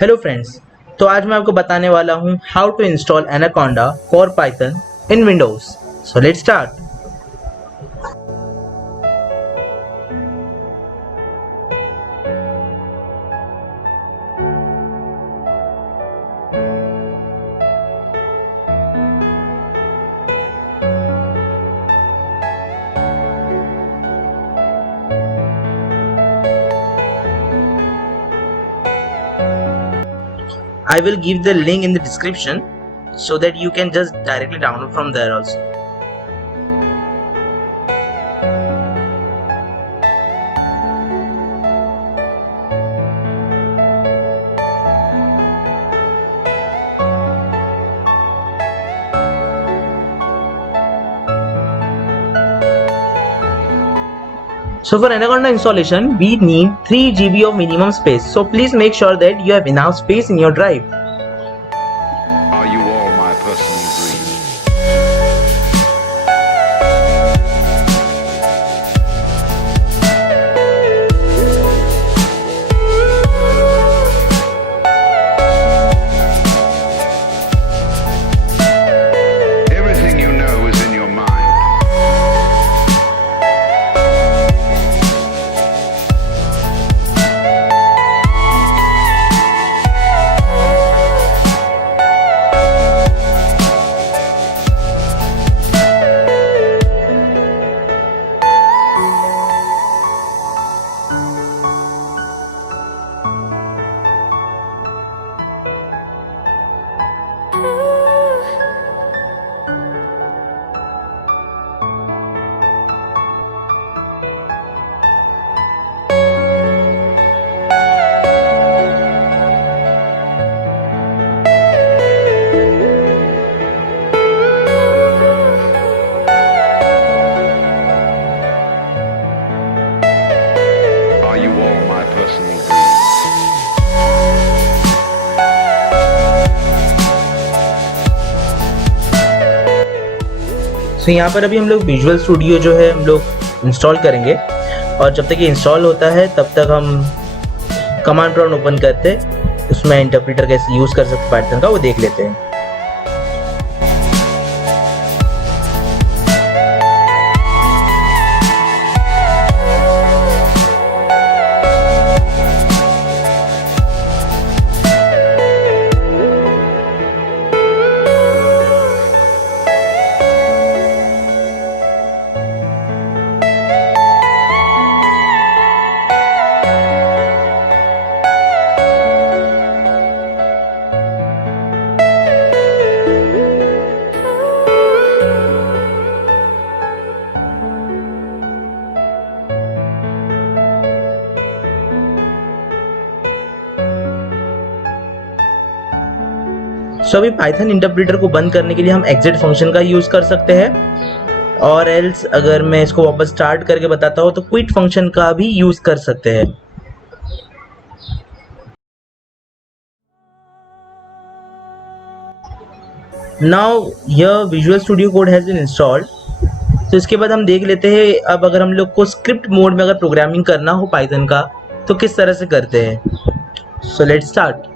Hello friends. तो आज मैं आपको बताने वाला हूँ how to install Anaconda for Python in Windows. So let's start. I will give the link in the description so that you can just directly download from there also. So for Anaconda installation, we need 3 GB of minimum space. So please make sure that you have enough space in your drive. Are you all my personal dreams? Everything you know is in your mind. Are you all my personal dreams? So यहाँ पर अभी हम लोग visual studio जो है हम लोग इंस्टॉल करेंगे, और जब तक ये इंस्टॉल होता है तब तक हम कमांड प्रॉम्प्ट ओपन करते उसमें इंटरप्रेटर कैसे यूज़ कर सकते पाइथन का वो देख लेते हैं। सो अभी पाइथन इंटरप्रेटर को बंद करने के लिए हम एग्जिट फंक्शन का यूज़ कर सकते हैं, और एल्स अगर मैं इसको वापस स्टार्ट करके बताता हूँ तो क्विट फंक्शन का भी यूज़ कर सकते हैं। नाउ यह Visual Studio Code has been installed. तो इसके बाद हम देख लेते हैं अब अगर हम लोग को स्क्रिप्ट मोड में अगर प्रोग्रामिंग करना हो पाइथन का तो किस तरह से करते हैं। सो लेट्स स्टार्ट।